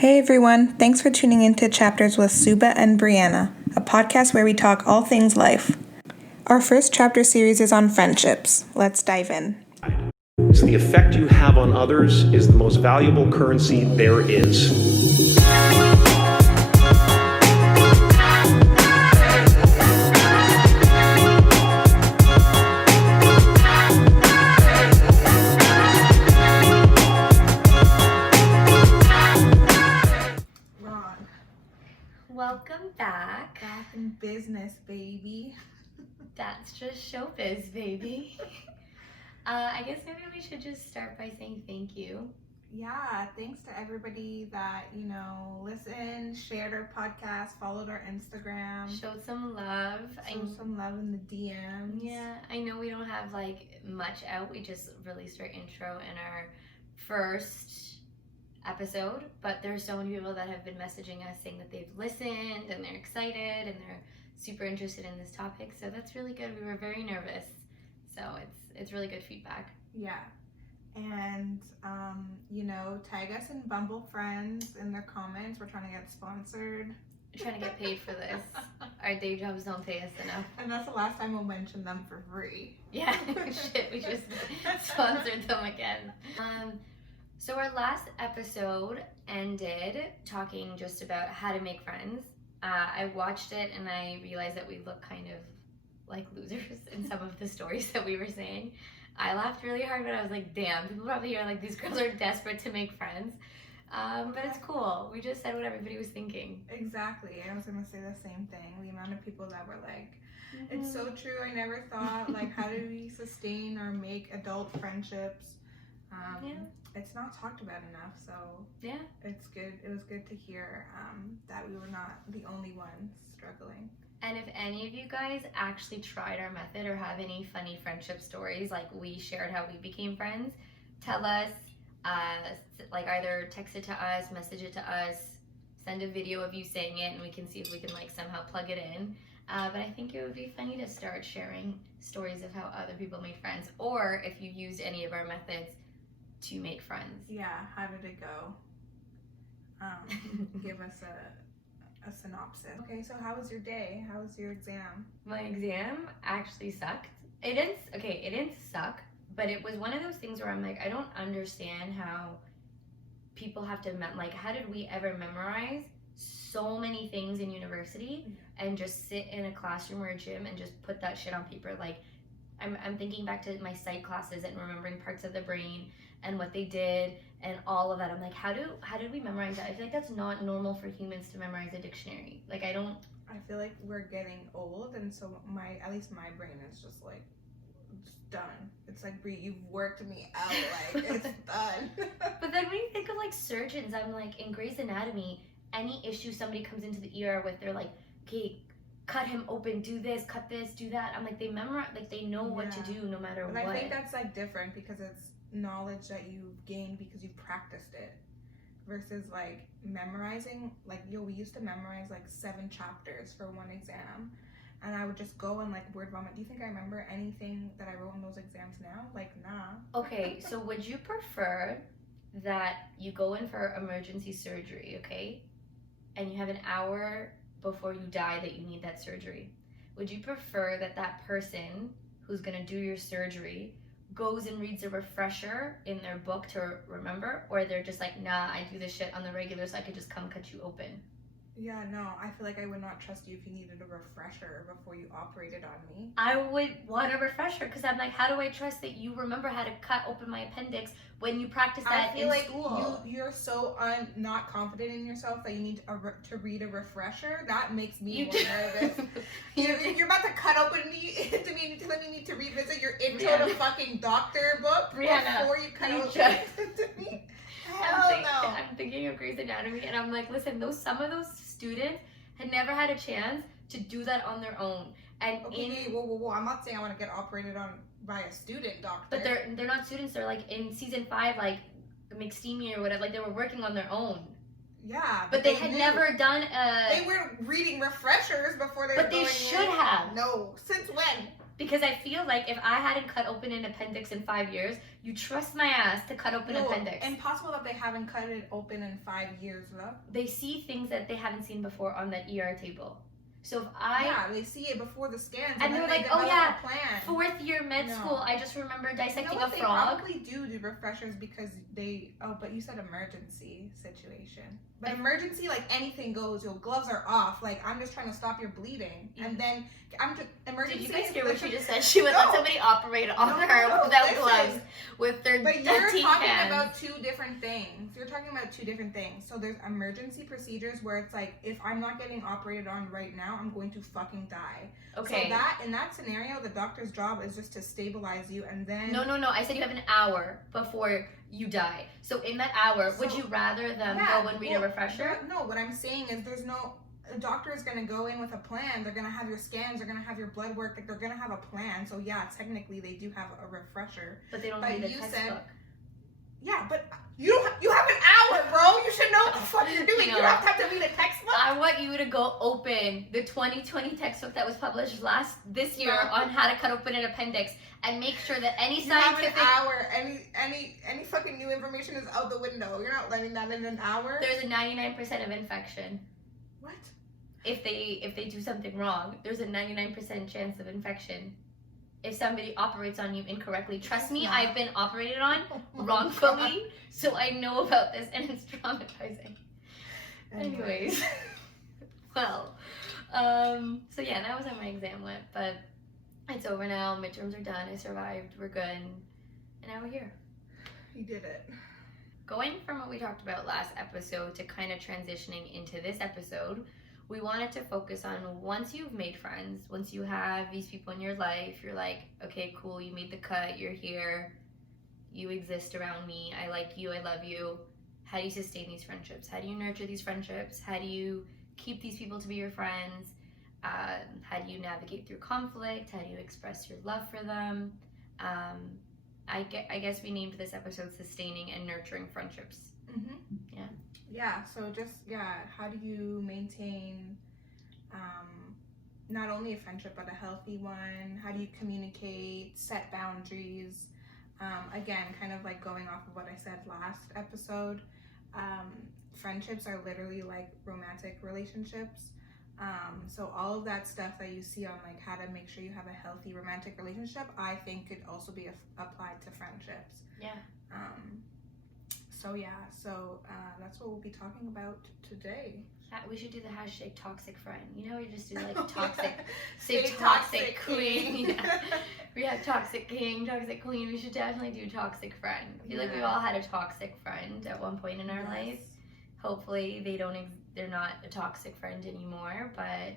Hey everyone, thanks for tuning into Chapters with Subhah and Brianna, a podcast where we talk all things life. Our first chapter series is on friendships. Let's dive in. So the effect you have on others is the most valuable currency there is. Welcome back. Back in business, baby. That's just showbiz, baby. I guess maybe we should just start by saying thank you. Yeah, thanks to everybody that, listened, shared our podcast, followed our Instagram. Showed some love. Showed some love in the DMs. Yeah, I know we don't have much out. We just released our intro and our first episode, but there's so many people that have been messaging us saying that they've listened and they're excited and they're super interested in this topic, so that's really good. We were very nervous, so it's really good feedback. Yeah, and tag us in Bumble Friends in their comments. We're trying to get sponsored. We're trying to get paid for this. Our day jobs don't pay us enough, and that's the last time we'll mention them for free. Yeah. Shit, we just sponsored them again. So our last episode ended talking just about how to make friends. I watched it and I realized that we look kind of like losers in some of the stories that we were saying. I laughed really hard, but I was like, damn, people probably are like, these girls are desperate to make friends. But it's cool. We just said what everybody was thinking. Exactly. I was going to say the same thing. The amount of people that were like, it's so true. I never thought, how do we sustain or make adult friendships? It's not talked about enough, so yeah, it's good. It was good to hear that we were not the only ones struggling. And if any of you guys actually tried our method or have any funny friendship stories, like we shared how we became friends, tell us, either text it to us, message it to us, send a video of you saying it, and we can see if we can somehow plug it in. But I think it would be funny to start sharing stories of how other people made friends, or if you used any of our methods to make friends. Yeah, how did it go? Give us a synopsis. Okay, so how was your day? How was your exam? My exam actually sucked. It didn't suck, but it was one of those things where I'm like, I don't understand how people have to, how did we ever memorize so many things in university and just sit in a classroom or a gym and just put that shit on paper? I'm thinking back to my psych classes and remembering parts of the brain and what they did and all of that. I'm like, how did we memorize that? I feel like that's not normal for humans to memorize a dictionary. I feel like we're getting old, and so at least my brain is just done. It's like, Brie, you've worked me out, it's done. But then when you think of surgeons, I'm in Grey's Anatomy, any issue somebody comes into the ER with, they're like, okay, cut him open, do this, cut this, do that. I'm like, they memorize, they know what to do no matter what. I think that's different because it's knowledge that you've gained because you've practiced it versus memorizing. We used to memorize 7 chapters for one exam, and I would just go and word vomit. Do you think I remember anything that I wrote in those exams now? Nah. Okay, so would you prefer that you go in for emergency surgery, okay, and you have an hour before you die that you need that surgery? Would you prefer that person who's gonna do your surgery goes and reads a refresher in their book to remember, or they're just nah, I do this shit on the regular so I could just come cut you open? Yeah, no, I feel like I would not trust you if you needed a refresher before you operated on me. I would want a refresher because I'm like, how do I trust that you remember how to cut open my appendix when you practice that in school? You're so not confident in yourself that you need to read a refresher. That makes me more nervous. You're about to cut open me into me and telling me you need to revisit your intro to fucking doctor book before you cut open into me. I'm thinking of Grey's Anatomy, and I'm like, listen, some of those students had never had a chance to do that on their own. And whoa! I'm not saying I want to get operated on by a student doctor. But they're not students. They're in season 5, McSteamy or whatever. They were working on their own. Yeah, but they had never done They were reading refreshers before they. But they should have. No, since when? Because I feel like if I hadn't cut open an appendix in 5 years, you trust my ass to cut open an appendix. Impossible that they haven't cut it open in 5 years, love. They see things that they haven't seen before on that ER table. So if they see it before the scans, and they're like, oh yeah, 4th year med school, I just remember dissecting a frog. They probably do refreshers because but you said emergency situation. But emergency, like anything goes, your gloves are off, like I'm just trying to stop your bleeding. And then emergency. Did you guys hear what she just said? She would let somebody operate on her without gloves with their But you're teeth talking hands. about two different things. You're talking about two different things. So there's emergency procedures where it's like, if I'm not getting operated on right now, I'm going to fucking die. Okay. So in that scenario, the doctor's job is just to stabilize you, and then No. I said you have an hour before you die. So in that hour, would you rather them go and read a refresher? No, what I'm saying is a doctor is going to go in with a plan. They're going to have your scans. They're going to have your blood work. Like, they're going to have a plan. So yeah, technically they do have a refresher. But they don't read the textbook. Yeah, but you have an hour, bro. You should know what the fuck you're doing. You don't have to read a textbook. I want you to go open the 2020 textbook that was published this year on how to cut open an appendix and make sure that any scientific... You have an hour. Any fucking new information is out the window. You're not letting that in an hour. There's a 99% of infection. What? If they do something wrong, there's a 99% chance of infection. If somebody operates on you incorrectly, trust me, I've been operated on wrongfully, so I know about this, and it's traumatizing. Anyways, well, so yeah, that was how my exam went, but it's over now. Midterms are done. I survived. We're good, and now we're here. You did it. Going from what we talked about last episode to kind of transitioning into this episode, we wanted to focus on once you've made friends, once you have these people in your life, you're like, okay, cool, you made the cut, you're here, you exist around me, I like you, I love you. How do you sustain these friendships? How do you nurture these friendships? How do you keep these people to be your friends? How do you navigate through conflict? How do you express your love for them? I guess we named this episode Sustaining and Nurturing Friendships. Mm-hmm. Yeah, so how do you maintain not only a friendship but a healthy one? How do you communicate, set boundaries? Again, kind of like going off of what I said last episode, friendships are literally like romantic relationships. So all of that stuff that you see on like how to make sure you have a healthy romantic relationship, I think could also be applied to friendships. Yeah. So that's what we'll be talking about today. We should do the hashtag toxic friend. You know, we just do like toxic, say toxic queen. Yeah. We have toxic king, toxic queen. We should definitely do toxic friend. I feel like we all had a toxic friend at one point in our life. Hopefully they're not a toxic friend anymore, but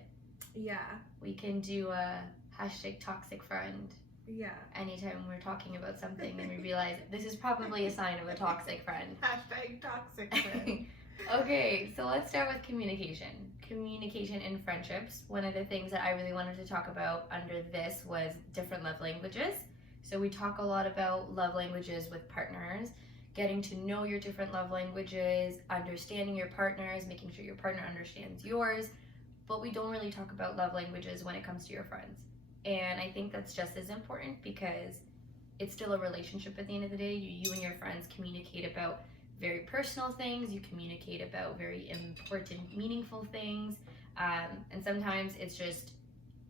we can do a hashtag toxic friend. Yeah. Anytime we're talking about something and we realize this is probably a sign of a toxic friend. Hashtag toxic friend. Okay, so let's start with communication. Communication in friendships. One of the things that I really wanted to talk about under this was different love languages. So we talk a lot about love languages with partners, getting to know your different love languages, understanding your partners, making sure your partner understands yours, but we don't really talk about love languages when it comes to your friends. And I think that's just as important because it's still a relationship at the end of the day. You and your friends communicate about very personal things. You communicate about very important, meaningful things. And sometimes it's just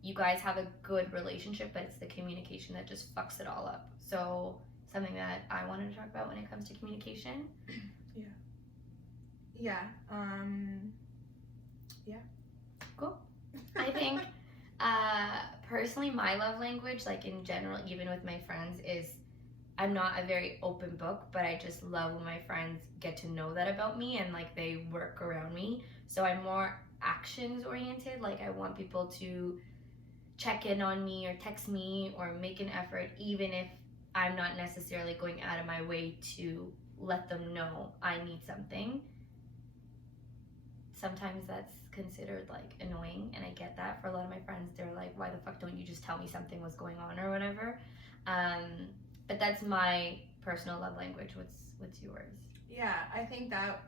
you guys have a good relationship, but it's the communication that just fucks it all up. So something that I wanted to talk about when it comes to communication. Yeah. Cool. I think personally my love language, like in general, even with my friends, is I'm not a very open book, but I just love when my friends get to know that about me and like they work around me. So I'm more actions oriented. Like I want people to check in on me or text me or make an effort, even if I'm not necessarily going out of my way to let them know I need something. Sometimes that's considered like annoying, and I get that. For a lot of my friends, they're like, why the fuck don't you just tell me something was going on or whatever. But that's my personal love language. What's yours? Yeah, I think that,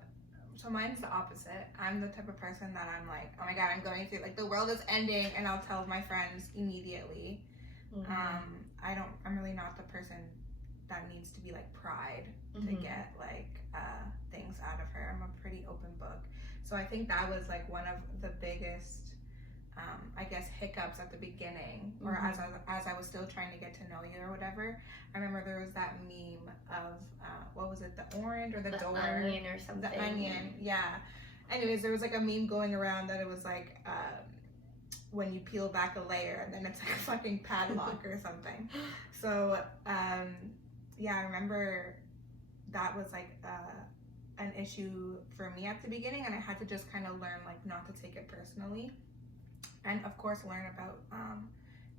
so mine's the opposite. I'm the type of person that I'm like, oh my god, I'm going through, like the world is ending, and I'll tell my friends immediately. I'm really not the person that needs to be like pried to get like things out of her. I'm a pretty open book. So I think that was like one of the biggest I guess hiccups at the beginning, or as I was still trying to get to know you or whatever. I remember there was that meme of what was it, the orange or the door? Onion or something. The onion, yeah. Anyways, there was like a meme going around that it was like when you peel back a layer and then it's like a fucking padlock or something. So yeah, I remember that was like an issue for me at the beginning, and I had to just kind of learn like not to take it personally. And of course learn about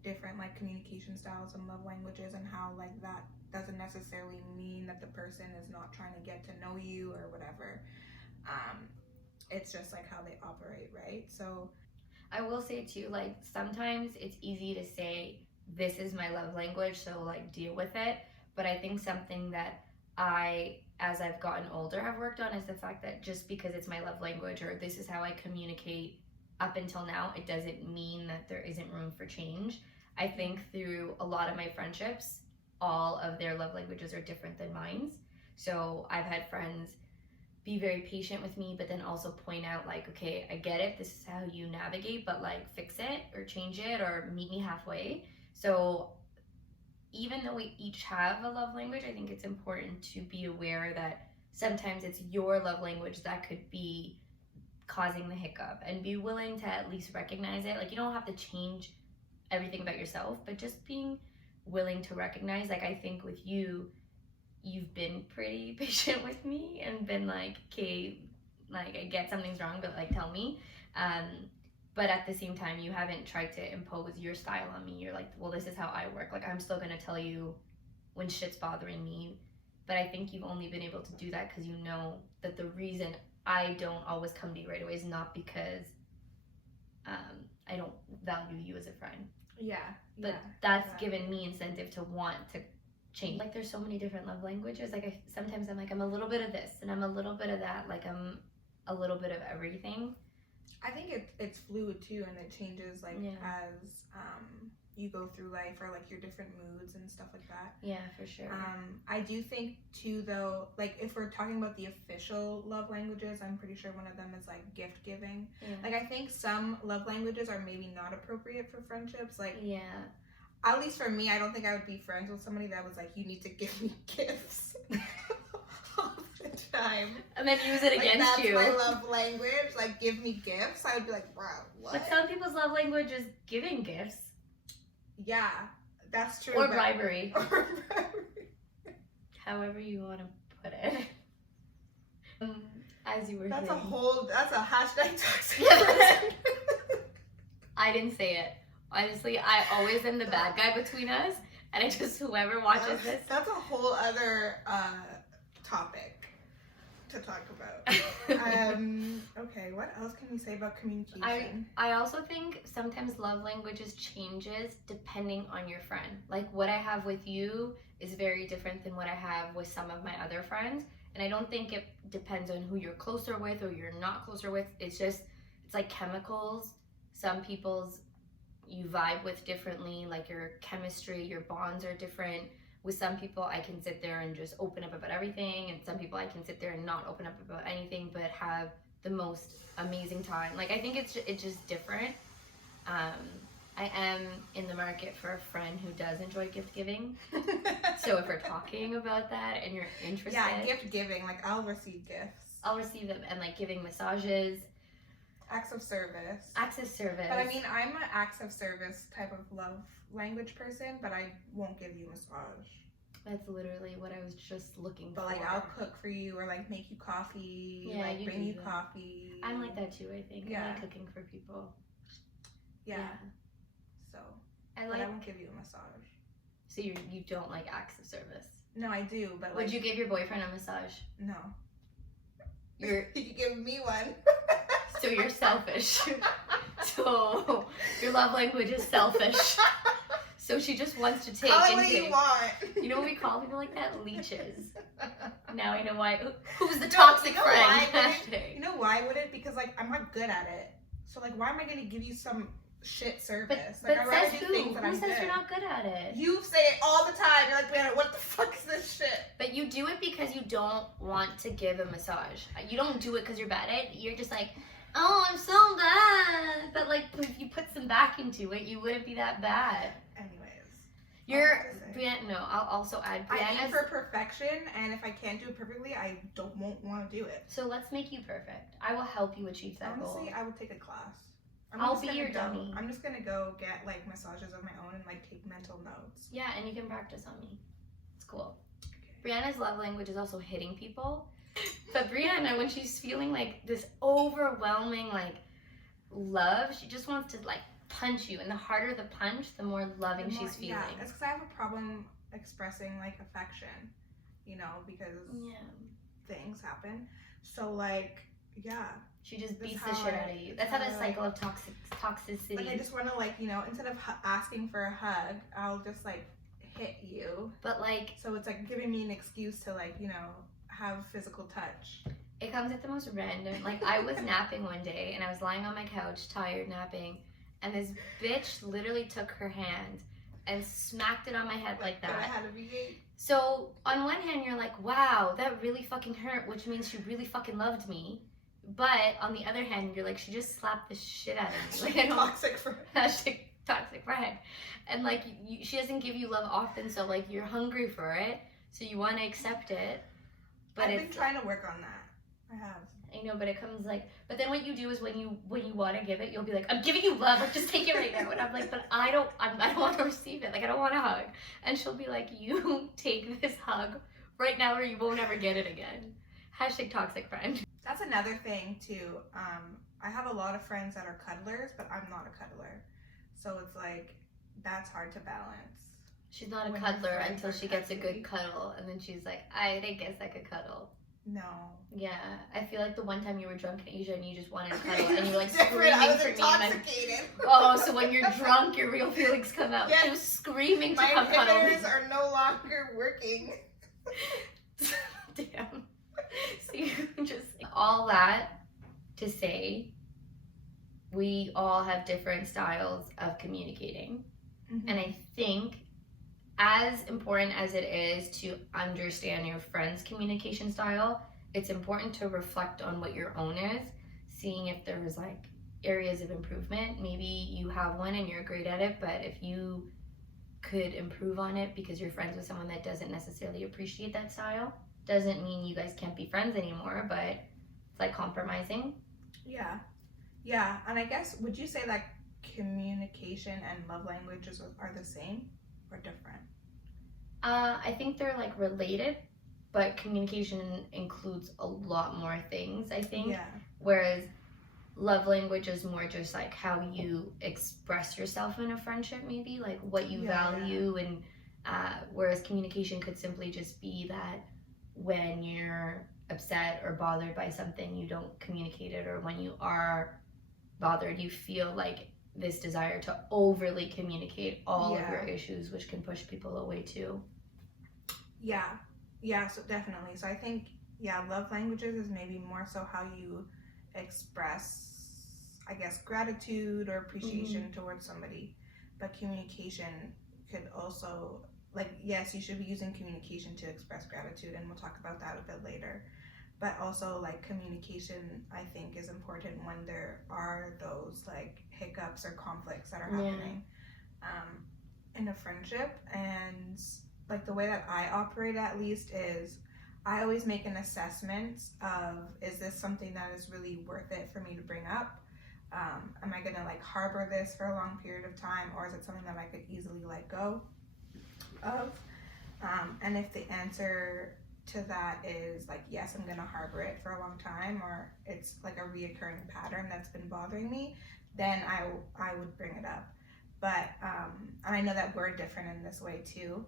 different like communication styles and love languages, and how like that doesn't necessarily mean that the person is not trying to get to know you or whatever. It's just like how they operate, right? So I will say too, like sometimes it's easy to say this is my love language, so like deal with it. But I think something that I, as I've gotten older, have worked on is the fact that just because it's my love language or this is how I communicate up until now, it doesn't mean that there isn't room for change. I think through a lot of my friendships, all of their love languages are different than mine. So I've had friends be very patient with me, but then also point out like, okay, I get it, this is how you navigate, but like fix it or change it or meet me halfway. So even though we each have a love language, I think it's important to be aware that sometimes it's your love language that could be causing the hiccup, and be willing to at least recognize it. Like you don't have to change everything about yourself, but just being willing to recognize, like I think with you, you've been pretty patient with me and been like, okay, like I get something's wrong, but like tell me. But at the same time, you haven't tried to impose your style on me. You're like, well, this is how I work. Like I'm still gonna tell you when shit's bothering me. But I think you've only been able to do that because you know that the reason I don't always come to you right away is not because I don't value you as a friend. yeah, But that's given me incentive to want to change. Like there's so many different love languages. Like sometimes I'm like, I'm a little bit of this and I'm a little bit of that. Like I'm a little bit of everything. I think it's fluid too, and it changes like as you go through life, or like your different moods and stuff like that. Yeah, for sure. I do think too, though, like if we're talking about the official love languages, I'm pretty sure one of them is like gift giving. Yeah. Like I think some love languages are maybe not appropriate for friendships. Like yeah, at least for me, I don't think I would be friends with somebody that was like, you need to give me gifts all the time, and then use it like, against you. That's my love language. Like give me gifts. I would be like, wow, what? But some people's love language is giving gifts. Yeah, that's true. Or bribery. However you want to put it. As you were that's saying. That's a hashtag toxic. I didn't say it. Honestly, I always am the bad guy between us, and I just, whoever watches this. That's a whole other topic to talk about. Okay, what else can we say about communication? I also think sometimes love languages changes depending on your friend. Like what I have with you is very different than what I have with some of my other friends, and I don't think it depends on who you're closer with or you're not closer with. It's like chemicals. Some people's you vibe with differently, like your chemistry, your bonds are different. With some people, I can sit there and just open up about everything, and some people I can sit there and not open up about anything, but have the most amazing time. Like I think it's just different. I am in the market for a friend who does enjoy gift giving. So if we're talking about that and you're interested, yeah, gift giving. Like I'll receive gifts. I'll receive them, and like giving massages. Acts of service. Acts of service. But I mean, I'm an acts of service type of love language person, but I won't give you massage. That's literally what I was just looking for. But like I'll cook for you, or like make you coffee, Yeah, like you bring do you that. coffee. I'm like that too, I think. Yeah. I like cooking for people. Yeah. So I but like. I won't give you a massage. So you don't like acts of service. No, I do, but Would like, you give your boyfriend a massage? No. You're You could give me one. so you're selfish. So your love language is selfish. So she just wants to take Call it and what you take. want. You know what we call people like that? Leeches. Now I know why. Who's the No, toxic you know friend? why? Hashtag. You know why would it? Because like I'm not good at it. So like why am I gonna give you some shit service. But I'd rather says do who? things that Who I'm says good. you're not good at it? You say it all the time. You're like, Brianna, what the fuck is this shit? But you do it because you don't want to give a massage. You don't do it because you're bad at it. You're just like, oh, I'm so bad. But like, if you put some back into it, you wouldn't be that bad. Anyways. You're Brianna. No, I'll also add I aim Brianna's. for perfection, won't if I can't do it perfectly, I won't want to do it. So let's make you perfect. I will help you achieve that goal. Honestly, I would take a class. I'll be your dummy. I'm just gonna go get like massages of my own and like take mental notes. Yeah, and you can practice on me. It's cool. Brianna's love language is also hitting people. But Brianna, when she's feeling like this overwhelming like love, she just wants to like punch you. And the harder the punch, the more loving she's feeling. Yeah, it's because I have a problem expressing like affection, because things happen. So like, yeah. She just That's beats the how shit I- out of you. that's That's how how the I, cycle of toxicity. Like I just want to like, instead of asking for a hug, I'll just like hit you. But like, So it's like giving me an excuse to like, have physical touch. it comes at the most random. Like I was napping one day and I was lying on my couch, tired, napping, and this bitch literally took her hand and smacked it on my head like But I that. had a V8. So on one hand, you're like, wow, that really fucking hurt, which means she really fucking loved me. But on the other hand, you're like, she just slapped the shit out of me. Like I don't. Toxic for Hashtag toxic friend. And like, she doesn't give you love often, so like you're hungry for it, so you want to accept it. But I've been trying to work on that. I have. I know, but it comes like, but then what you do is when you want to give it, you'll be like, I'm giving you love, like just take it right now. And I'm like, but I don't want to receive it. Like I don't want a hug. And she'll be like, you take this hug right now, or you won't ever get it again. Hashtag toxic friend. That's another thing too. I have a lot of friends that are cuddlers, but I'm not a cuddler. So it's like, that's hard to balance. She's not a When cuddler friends until are she gets a cuddly. good cuddle, and then she's like, I guess I could cuddle. No. Yeah, I feel like the one time you were drunk in Asia and you just wanted to cuddle, and you were like Different. screaming I was for me. And I'm, intoxicated. oh, so when you're drunk, your real feelings come out. Yes. She was screaming to My come cuddle me. inhibitors are no longer working. Damn. So you just all that to say, we all have different styles of communicating, and I think as important as it is to understand your friend's communication style, it's important to reflect on what your own is, seeing if there was like areas of improvement. Maybe you have one and you're great at it, but if you could improve on it because you're friends with someone that doesn't necessarily appreciate that style, doesn't mean you guys can't be friends anymore, but it's like compromising. Yeah, and I guess, would you say that communication and love languages are the same or different? I think they're like related, but communication includes a lot more things, I think. Yeah. Whereas love language is more just like how you express yourself in a friendship, maybe like what you value. And whereas communication could simply just be that when you're upset or bothered by something, you don't communicate it, or when you are bothered, you feel like this desire to overly communicate all of your issues, which can push people away too. Yeah, so definitely. So I think, love languages is maybe more so how you express, I guess, gratitude or appreciation towards somebody. But communication could also, like, yes, you should be using communication to express gratitude, and we'll talk about that a bit later. But also, like, communication, I think, is important when there are those, like, hiccups or conflicts that are happening in a friendship. And, like, the way that I operate, at least, is I always make an assessment of, is this something that is really worth it for me to bring up? Am I going to, like, harbor this for a long period of time, or is it something that I could easily let go of? And if the answer to that is like, yes, I'm gonna harbor it for a long time, or it's like a reoccurring pattern that's been bothering me, then I would bring it up. But and I know that we're different in this way too,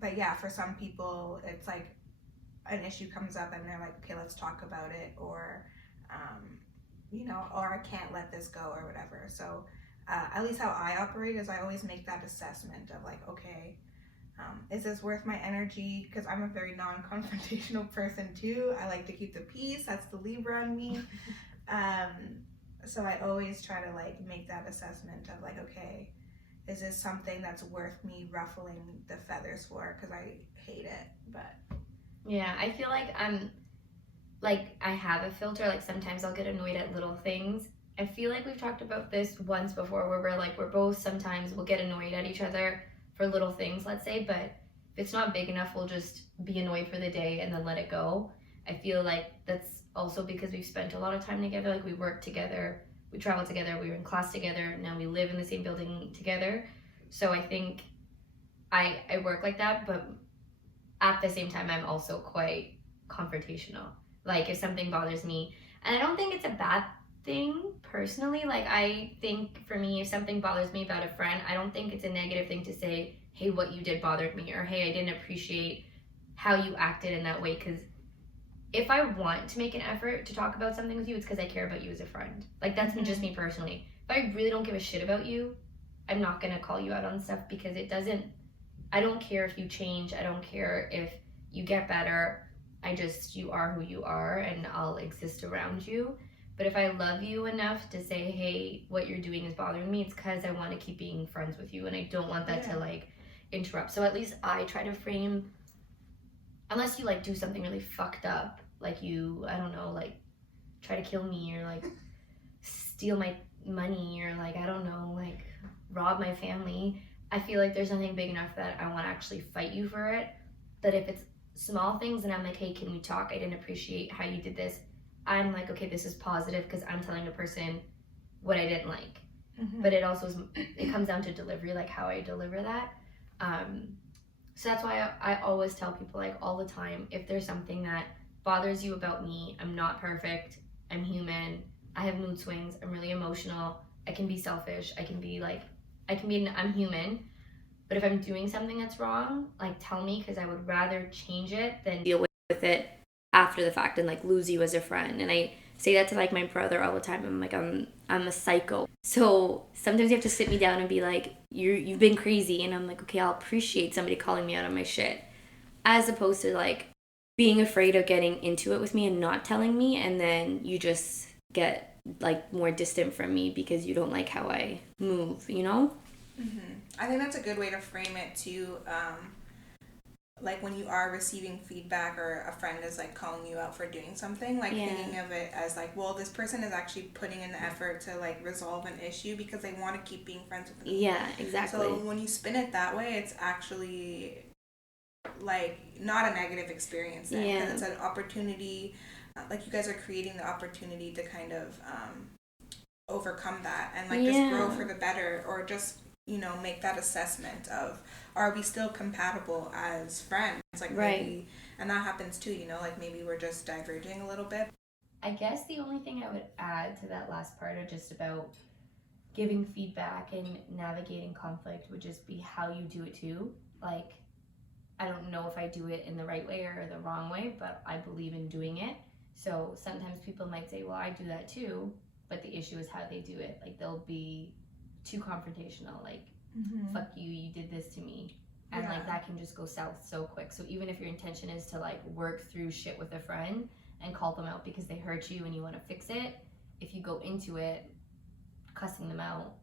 but yeah, for some people it's like an issue comes up and they're like, okay, let's talk about it, or or I can't let this go, or whatever. So at least how I operate is I always make that assessment of like, okay, is this worth my energy? Because I'm a very non-confrontational person too. I like to keep the peace. That's the Libra in me. So I always try to like make that assessment of like, okay, is this something that's worth me ruffling the feathers for? Because I hate it. But Yeah, I feel like I have a filter. Like sometimes I'll get annoyed at little things. I feel like we've talked about this once before where we're both sometimes we'll get annoyed at each other for little things, let's say, but if it's not big enough, we'll just be annoyed for the day and then let it go. I feel like that's also because we've spent a lot of time together. Like we work together, we travel together, we were in class together, now we live in the same building together. So I think I work like that, but at the same time, I'm also quite confrontational. Like if something bothers me, and I don't think it's a bad thing personally. Like I think for me, if something bothers me about a friend, I don't think it's a negative thing to say, hey, what you did bothered me, or hey, I didn't appreciate how you acted in that way. Because if I want to make an effort to talk about something with you, it's because I care about you as a friend. Like that's just me personally. If I really don't give a shit about you, I'm not gonna call you out on stuff because it doesn't. I don't care if you change. I don't care if you get better. You are who you are, and I'll exist around you. But if I love you enough to say, hey, what you're doing is bothering me, it's because I want to keep being friends with you, and I don't want that to like interrupt. So at least I try to frame, unless you like do something really fucked up, like you, I don't know, like try to kill me or like steal my money or like I don't know, like rob my family. I feel like there's nothing big enough that I want to actually fight you for it. But if it's small things and I'm like, hey, can we talk? I didn't appreciate how you did this. I'm like, okay, this is positive because I'm telling the person what I didn't like. But it also it comes down to delivery, like how I deliver that. So that's why I always tell people like all the time, if there's something that bothers you about me, I'm not perfect. I'm human. I have mood swings. I'm really emotional. I can be selfish. I'm human. But if I'm doing something that's wrong, like tell me, because I would rather change it than deal with it after the fact and like lose you as a friend. And I say that to like my brother all the time. I'm like, I'm a psycho. So sometimes you have to sit me down and be like, you've been crazy. And I'm like, okay, I'll appreciate somebody calling me out on my shit. As opposed to like being afraid of getting into it with me and not telling me. And then you just get like more distant from me because you don't like how I move, you know? I think that's a good way to frame it too. Like when you are receiving feedback or a friend is like calling you out for doing something, like thinking of it as like, well, this person is actually putting in the effort to like resolve an issue because they want to keep being friends with me. Yeah, exactly. So when you spin it that way, it's actually like not a negative experience then, because it's an opportunity. Like you guys are creating the opportunity to kind of overcome that and like just grow for the better, or just make that assessment of, are we still compatible as friends? Like maybe, and that happens too, like maybe we're just diverging a little bit. I guess the only thing I would add to that last part of just about giving feedback and navigating conflict would just be how you do it too. Like, I don't know if I do it in the right way or the wrong way, but I believe in doing it. So sometimes people might say, well, I do that too, but the issue is how they do it. Like they'll be too confrontational, like fuck you, you did this to me, and like that can just go south so quick. So even if your intention is to like work through shit with a friend and call them out because they hurt you and you want to fix it, if you go into it cussing them out,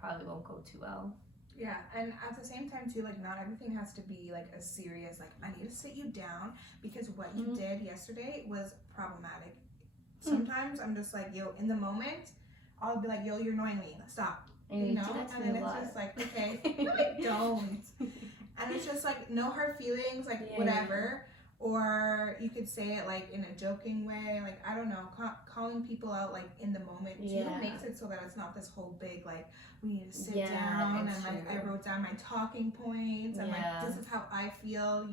probably won't go too well. Yeah, and at the same time too, like not everything has to be like a serious, like I need to sit you down because what you did yesterday was problematic. Sometimes I'm just like, yo, in the moment I'll be like, yo, you're annoying me, stop. And then it's just like, okay, don't. And it's just like no hard feelings, like whatever. Or you could say it like in a joking way, like I don't know, calling people out like in the moment too makes it so that it's not this whole big like we need to sit down and like I wrote down my talking points and like this is how I feel,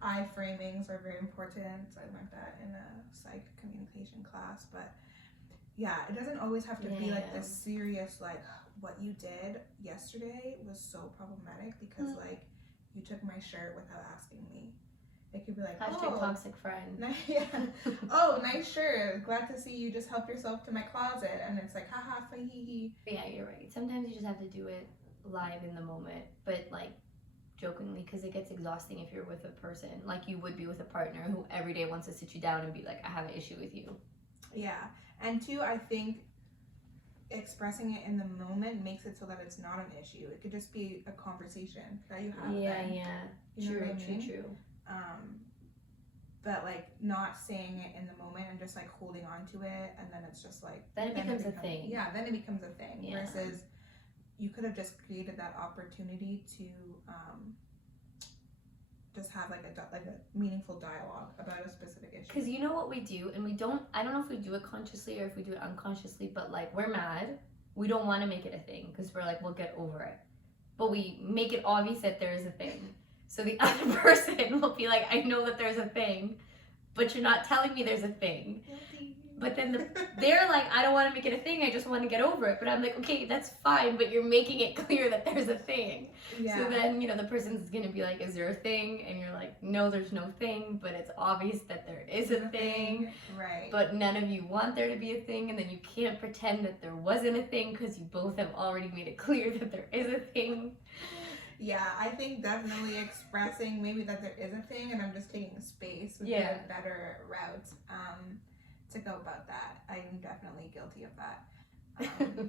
I framings are very important. I learned that in a psych communication class, but yeah, it doesn't always have to be like this serious, like what you did yesterday was so problematic because like you took my shirt without asking me. It could be like, #toxic friend. Oh, nice shirt. Glad to see you just helped yourself to my closet. And it's like, haha, hee. Yeah, you're right. Sometimes you just have to do it live in the moment, but like jokingly, because it gets exhausting if you're with a person like you would be with a partner who every day wants to sit you down and be like, I have an issue with you. Yeah. And two, I think expressing it in the moment makes it so that it's not an issue. It could just be a conversation that you have. Yeah, then. yeah. You know True, what I mean? true. But like not saying it in the moment and just like holding on to it, and then it's just like Then it becomes a thing. Yeah, then it becomes a thing. Yeah. Versus you could have just created that opportunity to just have like a meaningful dialogue about a specific issue. Because you know what we do, and I don't know if we do it consciously or if we do it unconsciously, but like we're mad. We don't want to make it a thing because we're like, we'll get over it. But we make it obvious that there is a thing. So the other person will be like, I know that there's a thing, but you're not telling me there's a thing. But then they're like, I don't want to make it a thing, I just want to get over it. But I'm like, okay, that's fine, but you're making it clear that there's a thing. Yeah. So then, you know, the person's going to be like, is there a thing? And you're like, no, there's no thing, but it's obvious that there is a thing. Right. But none of you want there to be a thing, and then you can't pretend that there wasn't a thing because you both have already made it clear that there is a thing. Yeah, I think definitely expressing maybe that there is a thing and I'm just taking space would Yeah. be a better route to go about that. I am definitely guilty of that.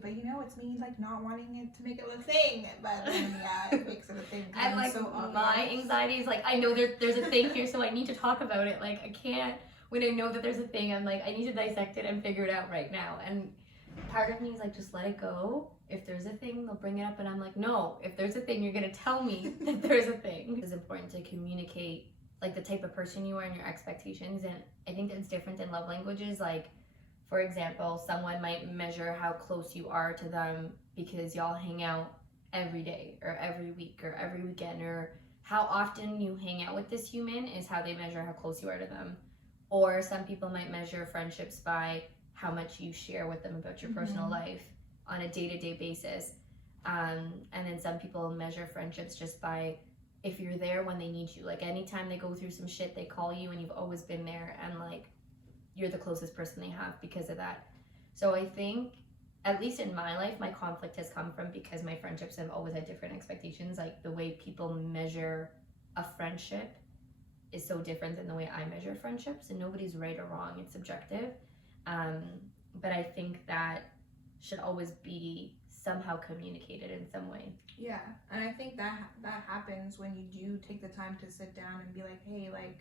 But you know, it's me like not wanting it to make it a thing, but then yeah, it makes it a thing. And like so my anxiety is like, I know there's a thing here, so I need to talk about it. Like I can't, when I know that there's a thing, I'm like, I need to dissect it and figure it out right now. And part of me is like, just let it go. If there's a thing, they'll bring it up, and I'm like, no, if there's a thing, you're gonna tell me that there's a thing. It's important to communicate like the type of person you are and your expectations, and I think it's different in love languages. Like, for example, someone might measure how close you are to them because y'all hang out every day or every week or every weekend, or how often you hang out with this human is how they measure how close you are to them. Or some people might measure friendships by how much you share with them about your personal life on a day-to-day basis. And then some people measure friendships just by if you're there when they need you. Like anytime they go through some shit, they call you and you've always been there, and like you're the closest person they have because of that. So I think, at least in my life, my conflict has come from because my friendships have always had different expectations. Like the way people measure a friendship is so different than the way I measure friendships, and nobody's right or wrong, it's subjective. But I think that should always be somehow communicated in some way. Yeah, and I think that happens when you do take the time to sit down and be like, hey, like,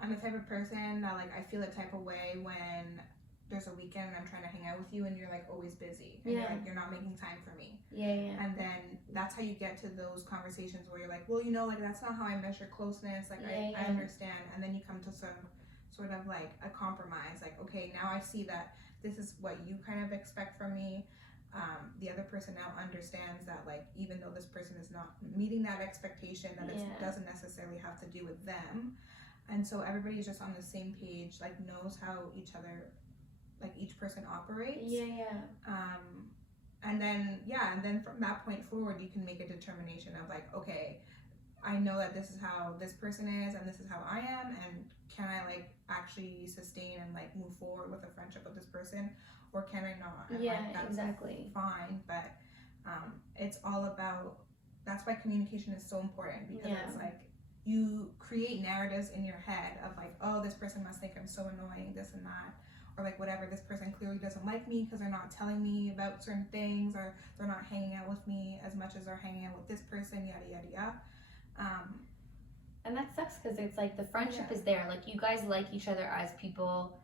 I'm the type of person that like I feel a type of way when there's a weekend and I'm trying to hang out with you and you're like always busy and you're not making time for me. Yeah. And then that's how you get to those conversations where you're like, well, you know, like that's not how I measure closeness. Like I understand. And then you come to some sort of like a compromise. Like, okay, now I see that this is what you kind of expect from me. The other person now understands that like even though this person is not meeting that expectation, that it doesn't necessarily have to do with them. And so everybody's just on the same page, like knows how each other, like each person operates. And then from that point forward, you can make a determination of like, okay, I know that this is how this person is and this is how I am, and can I like actually sustain and like move forward with a friendship with this person, or can I not? And like, that's exactly fine. But it's all about, that's why communication is so important, because it's like you create narratives in your head of like, oh, this person must think I'm so annoying, this and that, or like whatever, this person clearly doesn't like me because they're not telling me about certain things, or they're not hanging out with me as much as they're hanging out with this person, yada yada yada. And that sucks because it's like the friendship is there, like you guys like each other as people,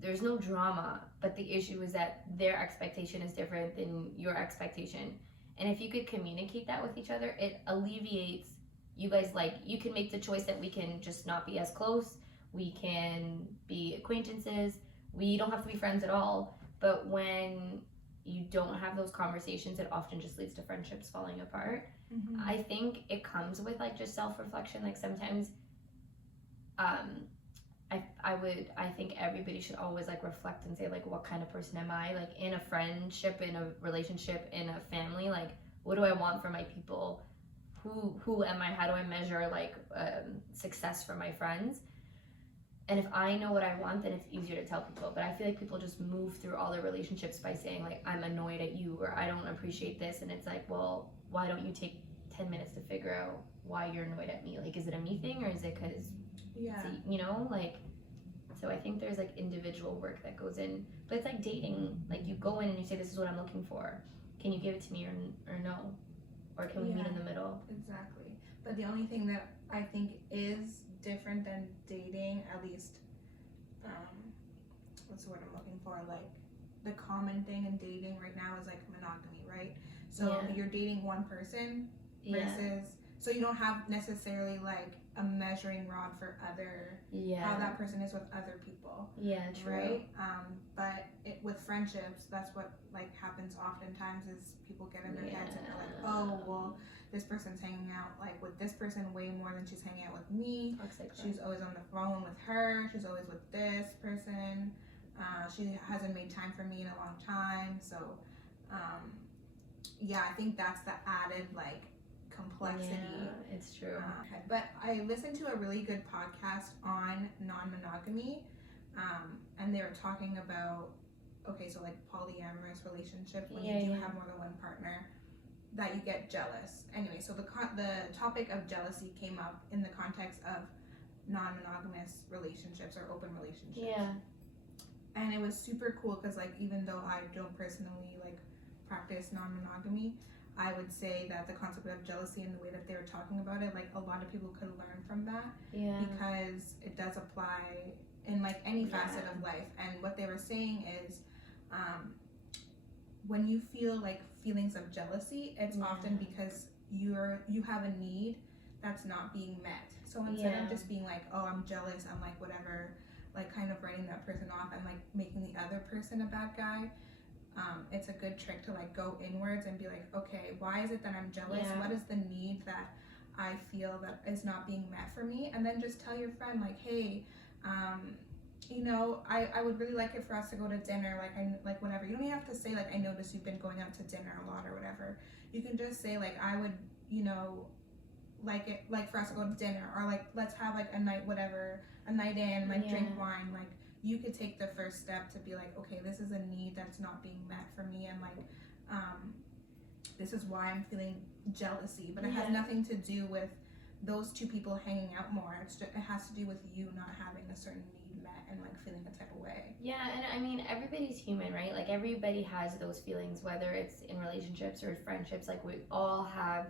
there's no drama, but the issue is that their expectation is different than your expectation. And if you could communicate that with each other, it alleviates you guys. Like you can make the choice that we can just not be as close, we can be acquaintances, we don't have to be friends at all. But when you don't have those conversations, it often just leads to friendships falling apart. I think it comes with like just self-reflection. Like sometimes I think everybody should always like reflect and say like, what kind of person am I, like in a friendship, in a relationship, in a family, like what do I want for my people, who am I, how do I measure like success for my friends. And if I know what I want, then it's easier to tell people. But I feel like people just move through all their relationships by saying like, I'm annoyed at you, or I don't appreciate this. And it's like, well, why don't you take 10 minutes to figure out why you're annoyed at me? Like, is it a me thing, or is it because, you know, like, So I think there's like individual work that goes in, but it's like dating. Like you go in and you say, this is what I'm looking for. Can you give it to me or no? Or can we meet in the middle? Exactly. But the only thing that I think is different than dating, at least, what's the word I'm looking for? Like the common thing in dating right now is like monogamy, right? So you're dating one person versus, so you don't have necessarily like a measuring rod for how that person is with other people. Yeah, true. Right? But with friendships, that's what like happens oftentimes is people get in their heads and they're like, oh, well, this person's hanging out like with this person way more than she's hanging out with me. She's always on the phone with her. She's always with this person. She hasn't made time for me in a long time. So, I think that's the added like complexity. Yeah, it's true. But I listened to a really good podcast on non-monogamy, and they were talking about, so like polyamorous relationship, when you do have more than one partner, that you get jealous. Anyway, so the topic of jealousy came up in the context of non-monogamous relationships or open relationships. Yeah. And it was super cool because like even though I don't personally like practice non-monogamy, I would say that the concept of jealousy and the way that they were talking about it, like a lot of people could learn from that. Yeah. Because it does apply in like any facet of life. And what they were saying is, when you feel like feelings of jealousy, it's often because you have a need that's not being met. So instead of just being like, oh, I'm jealous, I'm like whatever, like kind of writing that person off and like making the other person a bad guy. It's a good trick to like go inwards and be like, okay, why is it that I'm jealous? What is the need that I feel that is not being met for me? And then just tell your friend like, hey, I would really like it for us to go to dinner, like whatever. You don't even have to say like, I noticed you've been going out to dinner a lot or whatever. You can just say like, I would, like it, like for us to go to dinner, or like let's have like a night in, like drink wine. Like you could take the first step to be like, okay, this is a need that's not being met for me, and like this is why I'm feeling jealousy. But it has nothing to do with those two people hanging out more. It has to do with you not having a certain need met and like feeling a type of way. Yeah, and I mean everybody's human, right? Like everybody has those feelings, whether it's in relationships or friendships. Like we all have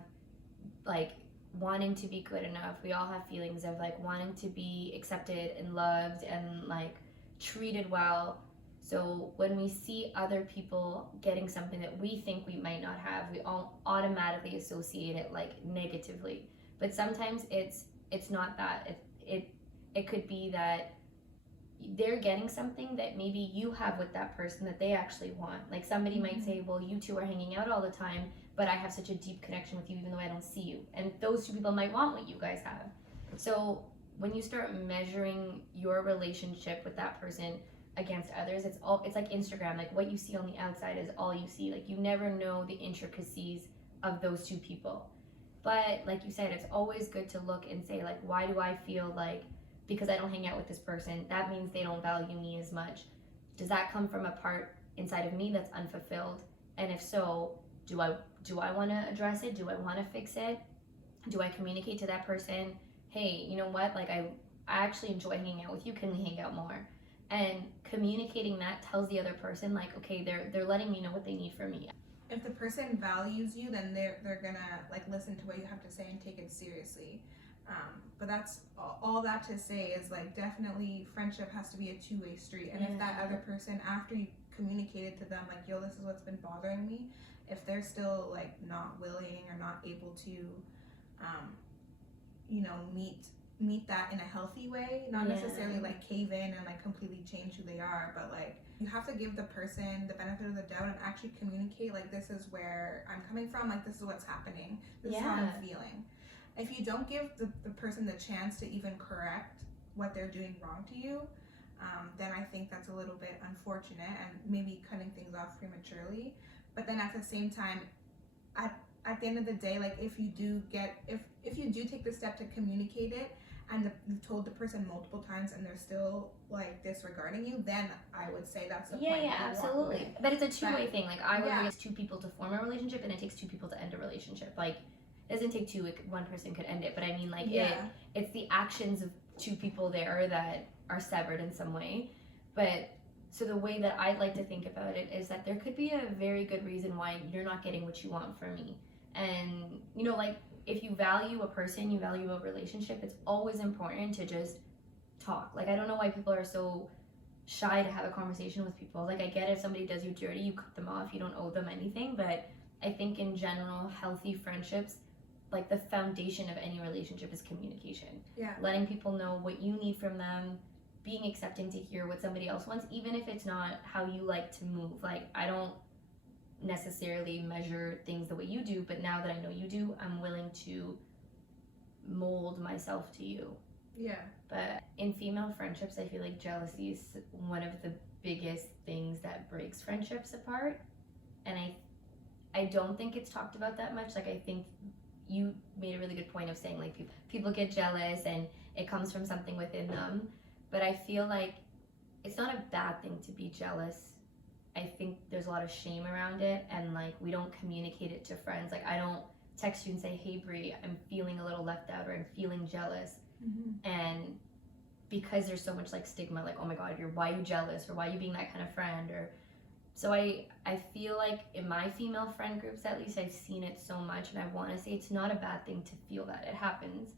like wanting to be good enough. We all have feelings of like wanting to be accepted and loved and like treated well. So when we see other people getting something that we think we might not have, we all automatically associate it like negatively. But sometimes it's not that. It could be that they're getting something that maybe you have with that person that they actually want. Like somebody might say, well, you two are hanging out all the time, but I have such a deep connection with you even though I don't see you. And those two people might want what you guys have. So when you start measuring your relationship with that person against others, it's like Instagram. Like what you see on the outside is all you see. Like you never know the intricacies of those two people. But like you said, it's always good to look and say like, why do I feel like because I don't hang out with this person, that means they don't value me as much? Does that come from a part inside of me that's unfulfilled? And if so, do I want to address it? Do I want to fix it? Do I communicate to that person, hey, you know what? Like I actually enjoy hanging out with you. Can we hang out more? And communicating that tells the other person like, okay, they're letting me know what they need from me. If the person values you, then they're gonna like listen to what you have to say and take it seriously. But that's all that to say is like definitely friendship has to be a two-way street. And if that other person, after you communicated to them like, yo, this is what's been bothering me, if they're still like not willing or not able to meet that in a healthy way, not necessarily like cave in and like completely change who they are, but like you have to give the person the benefit of the doubt and actually communicate like, this is where I'm coming from, like this is what's happening, this is how I'm feeling. If you don't give the person the chance to even correct what they're doing wrong to you, then I think that's a little bit unfortunate and maybe cutting things off prematurely. But then at the same time, at the end of the day, like if you do take the step to communicate it and you've told the person multiple times and they're still like disregarding you, then I would say that's the point. Yeah, absolutely. But it's a two-way thing. Like I would raise two people to form a relationship, and it takes two people to end a relationship. Like it doesn't take two, one person could end it. But I mean, like it's the actions of two people there that are severed in some way. But so the way that I'd like to think about it is that there could be a very good reason why you're not getting what you want from me. And, you know, like, if you value a person, you value a relationship, it's always important to just talk. Like, I don't know why people are so shy to have a conversation with people. Like, I get if somebody does you dirty, you cut them off, you don't owe them anything. But I think in general, healthy friendships, like, the foundation of any relationship is communication. Yeah. Letting people know what you need from them, being accepting to hear what somebody else wants, even if it's not how you like to move. Like, I don't necessarily measure things the way you do, but now that I know you do, I'm willing to mold myself to you. Yeah. But in female friendships, I feel like jealousy is one of the biggest things that breaks friendships apart. And I don't think it's talked about that much. Like, I think you made a really good point of saying, like, people get jealous and it comes from something within them. But I feel like it's not a bad thing to be jealous. I think there's a lot of shame around it, and, like, we don't communicate it to friends. Like, I don't text you and say, hey Brie, I'm feeling a little left out, or I'm feeling jealous. And because there's so much, like, stigma, like, oh my god, why are you jealous, or why are you being that kind of friend, or so I feel like in my female friend groups, at least, I've seen it so much, and I want to say it's not a bad thing to feel that. It happens,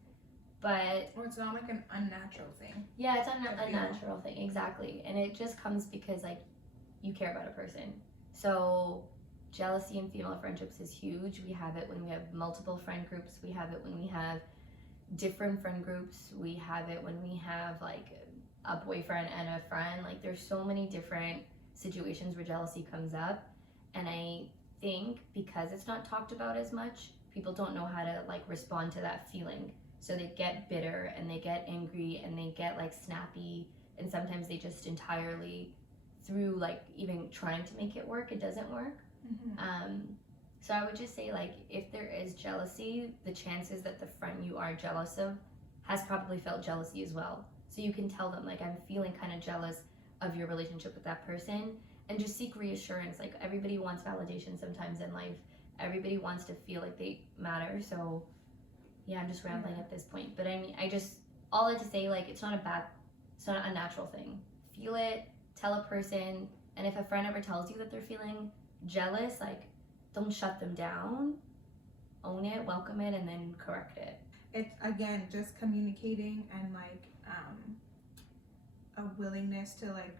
but or it's not like an unnatural thing. Yeah, it's a natural thing, exactly. And it just comes because, like, you care about a person. So jealousy in female friendships is huge. We have it when we have multiple friend groups. We have it when we have different friend groups. We have it when we have, like, a boyfriend and a friend. Like, there's so many different situations where jealousy comes up. And I think because it's not talked about as much, people don't know how to, like, respond to that feeling. So they get bitter and they get angry and they get, like, snappy, and sometimes they just entirely, through, like, even trying to make it work, it doesn't work. So I would just say, like, if there is jealousy, the chances that the friend you are jealous of has probably felt jealousy as well. So you can tell them, like, I'm feeling kind of jealous of your relationship with that person, and just seek reassurance. Like, everybody wants validation sometimes in life. Everybody wants to feel like they matter. So yeah, I'm just rambling at this point. But I mean, all I have to say, like, it's not a natural thing. Feel it, tell a person, and if a friend ever tells you that they're feeling jealous, like, don't shut them down. Own it, welcome it, and then correct it. It's, again, just communicating and, like, a willingness to, like,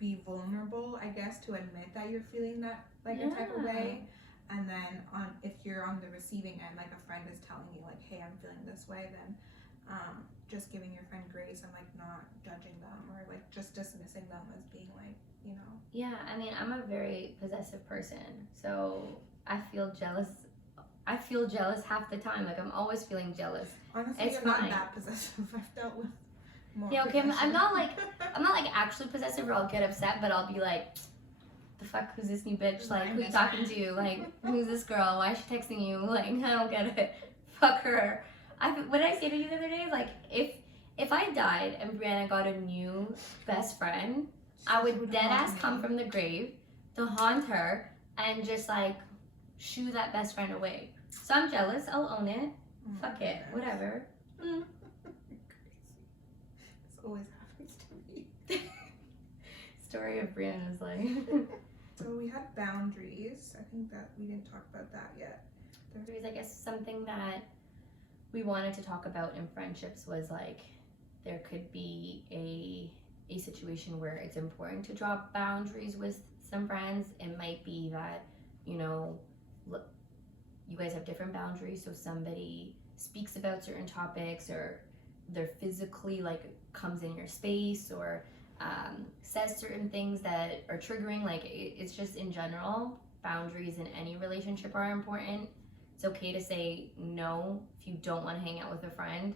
be vulnerable, I guess, to admit that you're feeling that, like, a type of way. And then if you're on the receiving end, like, a friend is telling you, like, hey, I'm feeling this way, then just giving your friend grace and, like, not judging them, or, like, just dismissing them as being, like, you know. Yeah, I mean, I'm a very possessive person, so I feel jealous half the time. Like, I'm always feeling jealous. Honestly, it's you're fine. not that possessive. I've dealt with more. Yeah, okay, I'm not like actually possessive, or I'll get upset, but I'll be like, the fuck, who's this new bitch? Like, who you talking to? Like, who's this girl? Why is she texting you? Like, I don't get it. Fuck her. What did I say to you the other day? Like, if I died and Brianna got a new best friend, I would dead ass come from the grave to haunt her and just, like, shoo that best friend away. So I'm jealous. I'll own it. Fuck it. Whatever. Crazy. This always happens to me. Story of Brianna's life. So we had boundaries. I think that we didn't talk about that yet. Boundaries, I guess, something that we wanted to talk about in friendships was, like, there could be a situation where it's important to draw boundaries with some friends. It might be that, you know, look, you guys have different boundaries, so somebody speaks about certain topics, or they're physically, like, comes in your space, or says certain things that are triggering. Like, it's just, in general, boundaries in any relationship are important. It's okay to say no if you don't want to hang out with a friend.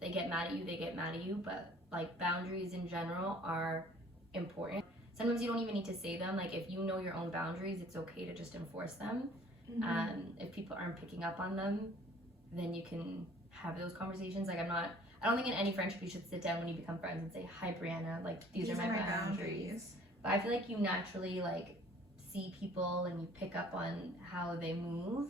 They get mad at you, but, like, boundaries in general are important. Sometimes you don't even need to say them. Like, if you know your own boundaries, it's okay to just enforce them. If people aren't picking up on them, then you can have those conversations. Like, I don't think in any friendship you should sit down when you become friends and say, hi Brianna, like, these are my boundaries. But I feel like you naturally, like, see people and you pick up on how they move.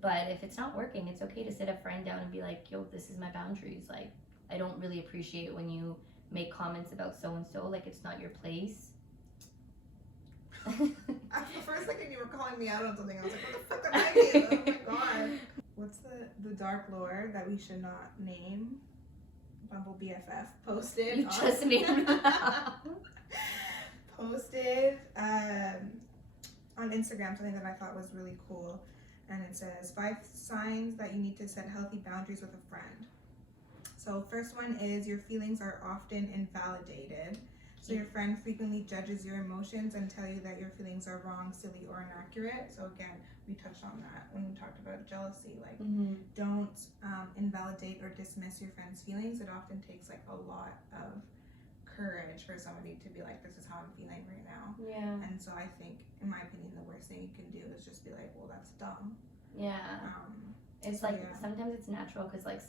But if it's not working, it's okay to sit a friend down and be like, yo, this is my boundaries. Like, I don't really appreciate when you make comments about so and so, like it's not your place. That's the first second you were calling me out on something. I was like, what the fuck did I do? Oh my god. What's the dark lore that we should not name? Bumble BFF posted. You just named that. Posted on Instagram something that I thought was really cool, and it says 5 signs that you need to set healthy boundaries with a friend. So first one is your feelings are often invalidated. So your friend frequently judges your emotions and tell you that your feelings are wrong, silly, or inaccurate. So again, we touched on that when we talked about jealousy. Like, don't invalidate or dismiss your friend's feelings. It often takes like a lot of courage for somebody to be like, this is how I'm feeling right now. Yeah. And so I think, in my opinion, the worst thing you can do is just be like, well, that's dumb. Yeah. It's so like yeah. sometimes it's natural because like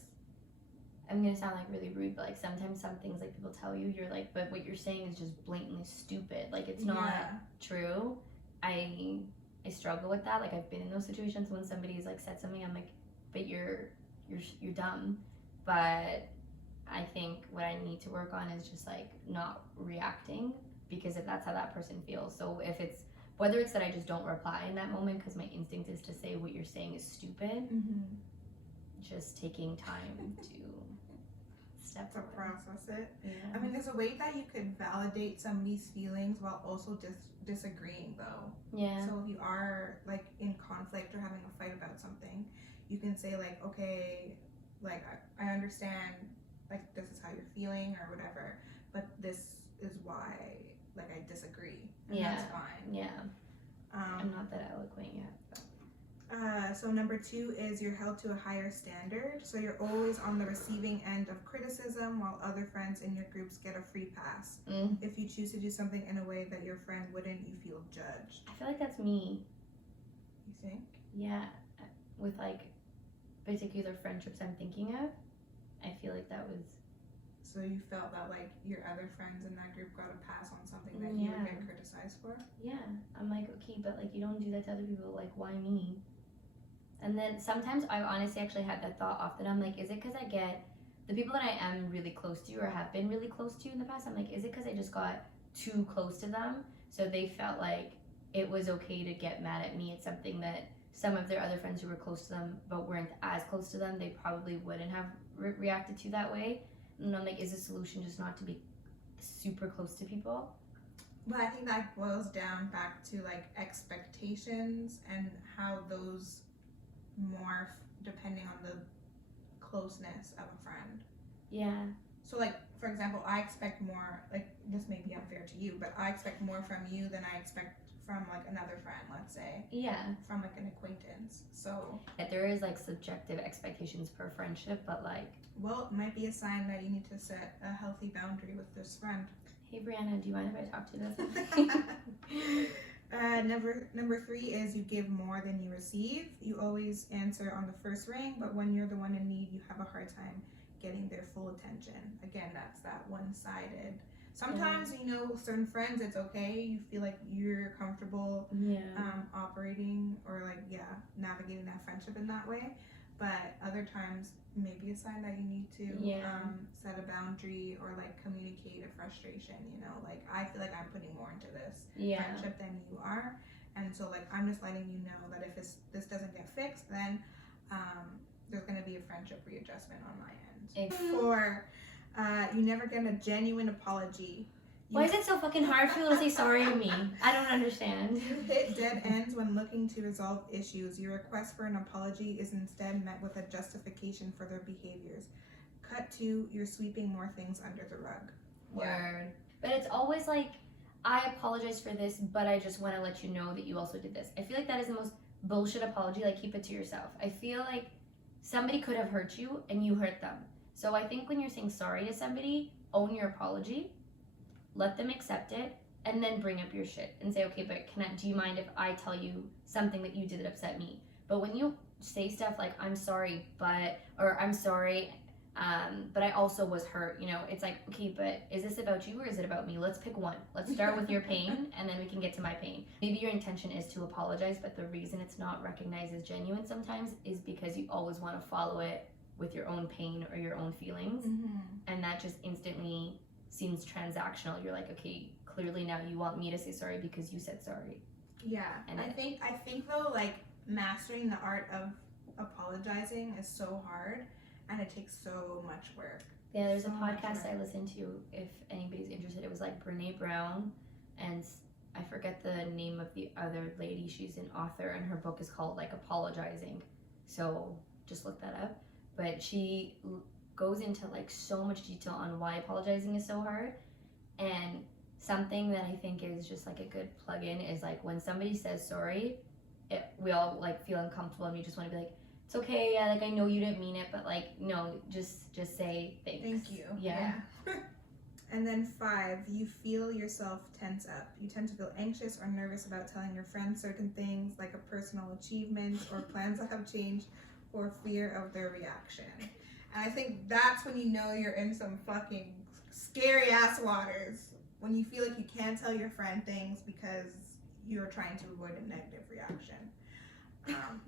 I'm gonna sound like really rude, but like sometimes some things like people tell you, you're like, but what you're saying is just blatantly stupid. Like it's not true. I struggle with that. Like I've been in those situations when somebody's like said something, I'm like, but you're dumb. But I think what I need to work on is just like not reacting, because if that's how that person feels. So if it's whether it's that I just don't reply in that moment because my instinct is to say what you're saying is stupid, just taking time to step to away. process it. Yeah. I mean, there's a way that you could validate somebody's feelings while also disagreeing, though. Yeah. So if you are like in conflict or having a fight about something, you can say like, okay, like I understand, like this is how you're feeling or whatever, but this is why like I disagree. And that's fine. Yeah. I'm not that eloquent yet. But. So number 2 is you're held to a higher standard. So you're always on the receiving end of criticism while other friends in your groups get a free pass. If you choose to do something in a way that your friend wouldn't, you feel judged. I feel like that's me. You think? Yeah. With like particular friendships I'm thinking of, I feel like that was. So you felt that like your other friends in that group got a pass on something that you were getting criticized for? Yeah. I'm like, okay, but like you don't do that to other people. Like, why me? And then sometimes I honestly actually had that thought often. I'm like, is it because I get the people that I am really close to or have been really close to in the past? I'm like, is it because I just got too close to them? So they felt like it was okay to get mad at me at something that some of their other friends who were close to them but weren't as close to them, they probably wouldn't have reacted to that way. And I'm like, is the solution just not to be super close to people? But I think that boils down back to like expectations and how those morph depending on the closeness of a friend. Yeah. So like, for example, I expect more, like this may be unfair to you, but I expect more from you than I expect from like another friend, let's say. Yeah. From like an acquaintance. So there is like subjective expectations per friendship, but like, well, it might be a sign that you need to set a healthy boundary with this friend. hey Brianna, do you mind if I talk to you this? Number 3 is you give more than you receive. You always answer on the first ring, but when you're the one in need, you have a hard time getting their full attention. Again, that's that one-sided. Sometimes, you know, certain friends, it's okay. You feel like you're comfortable operating or like, navigating that friendship in that way. But other times, maybe a sign that you need to set a boundary or like communicate a frustration, you know, like I feel like I'm putting more into this friendship than you are, and so like I'm just letting you know that if this doesn't get fixed, then there's going to be a friendship readjustment on my end. 4, you never get a genuine apology. Why is it so fucking hard for you to say sorry to me? I don't understand. You hit dead ends when looking to resolve issues. Your request for an apology is instead met with a justification for their behaviors. Cut 2, you're sweeping more things under the rug. Word. But it's always like, I apologize for this, but I just want to let you know that you also did this. I feel like that is the most bullshit apology. Like, keep it to yourself. I feel like somebody could have hurt you and you hurt them. So I think when you're saying sorry to somebody, own your apology. Let them accept it, and then bring up your shit and say, okay, but do you mind if I tell you something that you did that upset me? But when you say stuff like, I'm sorry, or I'm sorry, but I also was hurt, you know, it's like, okay, but is this about you or is it about me? Let's pick one. Let's start with your pain, and then we can get to my pain. Maybe your intention is to apologize, but the reason it's not recognized as genuine sometimes is because you always want to follow it with your own pain or your own feelings, and that just instantly seems transactional. You're like, okay, clearly now you want me to say sorry because you said sorry. Yeah, and I think though, like, mastering the art of apologizing is so hard, and it takes so much work. Yeah, there's a podcast I listened to, if anybody's interested. It was like Brene Brown, and I forget the name of the other lady. She's an author, and her book is called like Apologizing. So just look that up. But she goes into like so much detail on why apologizing is so hard. And something that I think is just like a good plug-in is like when somebody says sorry, we all like feel uncomfortable and we just want to be like, it's okay, yeah, like I know you didn't mean it, but like no, just say thanks. Thank you. Yeah. And then 5, you feel yourself tense up. You tend to feel anxious or nervous about telling your friends certain things, like a personal achievement or plans that have changed, for fear of their reaction. And I think that's when you know you're in some fucking scary ass waters. When you feel like you can't tell your friend things because you're trying to avoid a negative reaction.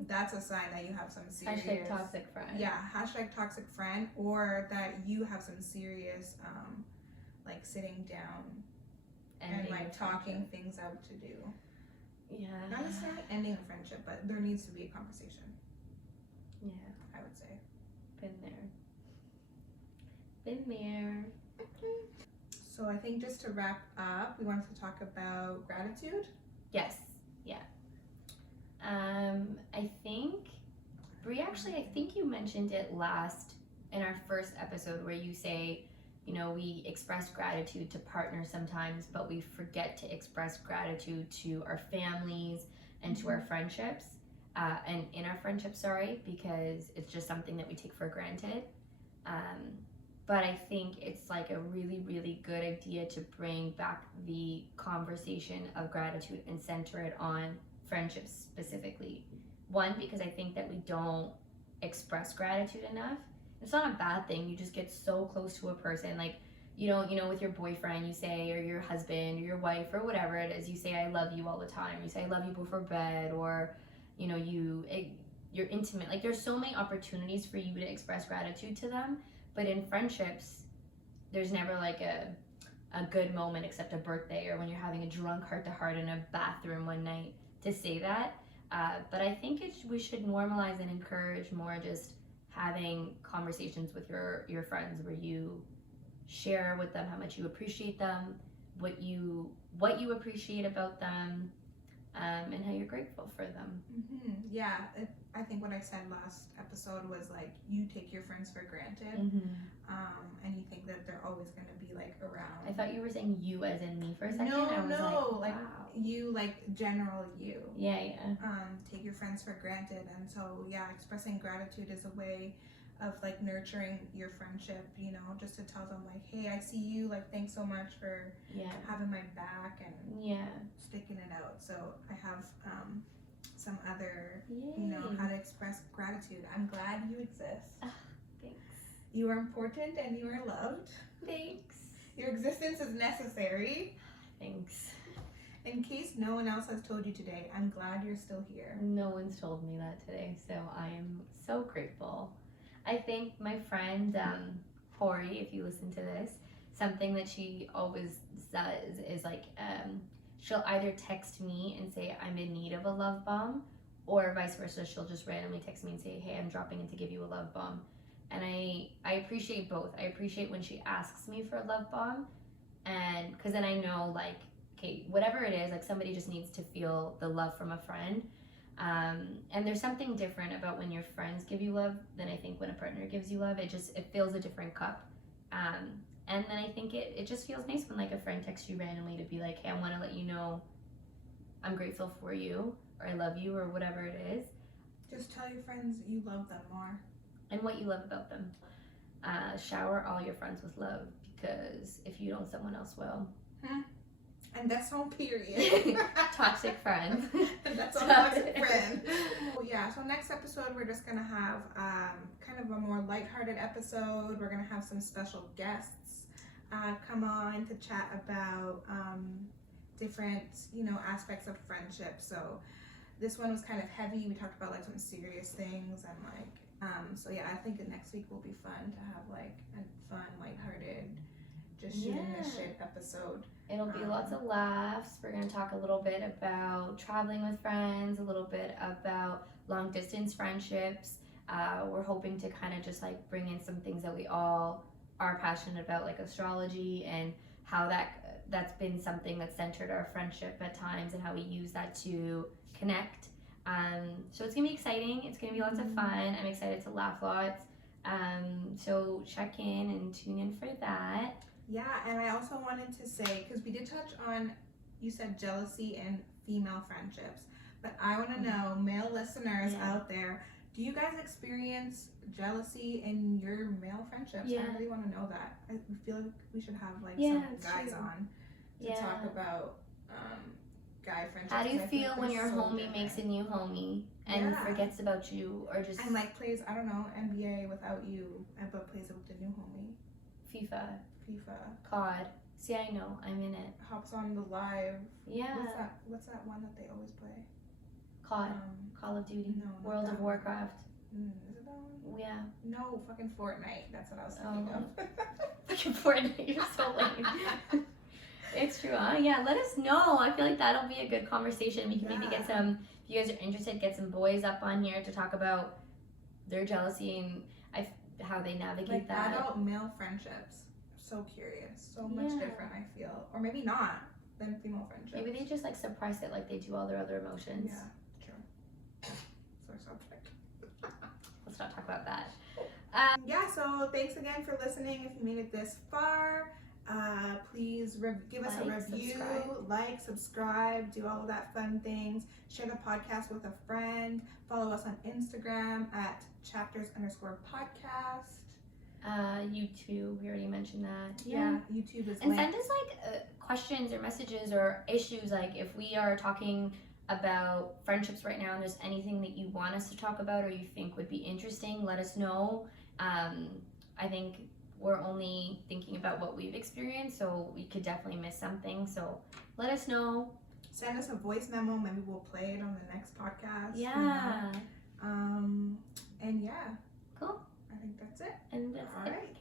That's a sign that you have some serious... Hashtag toxic friend. Yeah, hashtag toxic friend, or that you have some serious, like, sitting down and like talking things out to do. Yeah. Not necessarily ending a friendship, but there needs to be a conversation. Yeah. I would say. Been there. So I think just to wrap up, we wanted to talk about gratitude. Yes. Yeah. I think, Brie, actually, I think you mentioned it last in our first episode where you say, you know, we express gratitude to partners sometimes, but we forget to express gratitude to our families and to our friendships, and in our friendships, because it's just something that we take for granted. But I think it's like a really, really good idea to bring back the conversation of gratitude and center it on friendships specifically. One, because I think that we don't express gratitude enough. It's not a bad thing. You just get so close to a person. Like, you know, with your boyfriend, you say, or your husband, or your wife, or whatever it is, you say, I love you all the time. You say, I love you before bed, or, you know, you're intimate. Like, there's so many opportunities for you to express gratitude to them. But in friendships, there's never like a good moment except a birthday or when you're having a drunk heart-to-heart in a bathroom one night to say that. But I think we should normalize and encourage more just having conversations with your friends where you share with them how much you appreciate them, what you appreciate about them, and how you're grateful for them. Yeah, I think what I said last episode was like, you take your friends for granted, and you think that they're always going to be like around. I thought you were saying you as in me for a second. No, like wow. You, like general you. Yeah. Take your friends for granted, and so yeah, expressing gratitude is a way of like nurturing your friendship, you know, just to tell them like, hey, I see you, like thanks so much for having my back and sticking it out. So I have some other, you know, how to express gratitude. I'm glad you exist. Thanks. You are important and you are loved. Thanks. Your existence is necessary. Thanks. In case no one else has told you today, I'm glad you're still here. No one's told me that today, so I am so grateful. I think my friend Hori, if you listen to this, something that she always does is like, she'll either text me and say I'm in need of a love bomb, or vice versa. She'll just randomly text me and say, hey, I'm dropping in to give you a love bomb. And I appreciate both. I appreciate when she asks me for a love bomb, and because then I know like, okay, whatever it is, like somebody just needs to feel the love from a friend. And there's something different about when your friends give you love than I think when a partner gives you love. It fills a different cup. And then I think it just feels nice when like a friend texts you randomly to be like, hey, I want to let you know I'm grateful for you, or I love you, or whatever it is. Just tell your friends you love them more. And what you love about them. Shower all your friends with love, because if you don't, someone else will. And that's on period. Toxic friend. And that's on toxic friend. Yeah, so next episode we're just gonna have kind of a more lighthearted episode. We're gonna have some special guests come on to chat about different, you know, aspects of friendship. So this one was kind of heavy. We talked about like some serious things and like So yeah, I think that next week will be fun to have like a fun, lighthearted, just shooting this shit episode. It'll be lots of laughs. We're going to talk a little bit about traveling with friends, a little bit about long distance friendships. We're hoping to kind of just like bring in some things that we all are passionate about, like astrology, and how that's been something that's centered our friendship at times, and how we use that to connect. So it's gonna be exciting. It's gonna be lots of fun. I'm excited to laugh lots. So check in and tune in for that. Yeah, and I also wanted to say, because we did touch on, you said jealousy and female friendships, but I want to know, male listeners out there, do you guys experience jealousy in your male friendships? I really want to know that. I feel like we should have like some guys on to talk about guy friendships. How do you feel like when your so homie different. makes a new homie and forgets about you, or just and like plays, I don't know, NBA without you, but plays it with the new homie? FIFA, COD. See, I know, I'm in it. Hops on the live. Yeah. What's that one that they always play? COD. Call of Duty. No, not World that of one. Warcraft. Is it that one? Yeah. No, fucking Fortnite. That's what I was thinking of. Fucking Fortnite, you're so lame. It's true, huh? Yeah, let us know. I feel like that'll be a good conversation. We can maybe get some, if you guys are interested, get some boys up on here to talk about their jealousy and how they navigate like that. Adult male friendships. So curious. So much different, I feel. Or maybe not than female friendships. Maybe they just like suppress it like they do all their other emotions. Yeah, true. Sore subject. Let's not talk about that. Yeah, so thanks again for listening. If you made it this far, please give us a review, subscribe, do all of that fun things. Share the podcast with a friend. Follow us on Instagram at chapters_podcast. YouTube, we already mentioned that. Yeah, YouTube is and linked. send us like questions or messages or issues, like if we are talking about friendships right now and there's anything that you want us to talk about or you think would be interesting, let us know. I think we're only thinking about what we've experienced, so we could definitely miss something, so let us know. Send us a voice memo, maybe we'll play it on the next podcast. Yeah. And yeah, cool. I think that's it. And that's all it. right.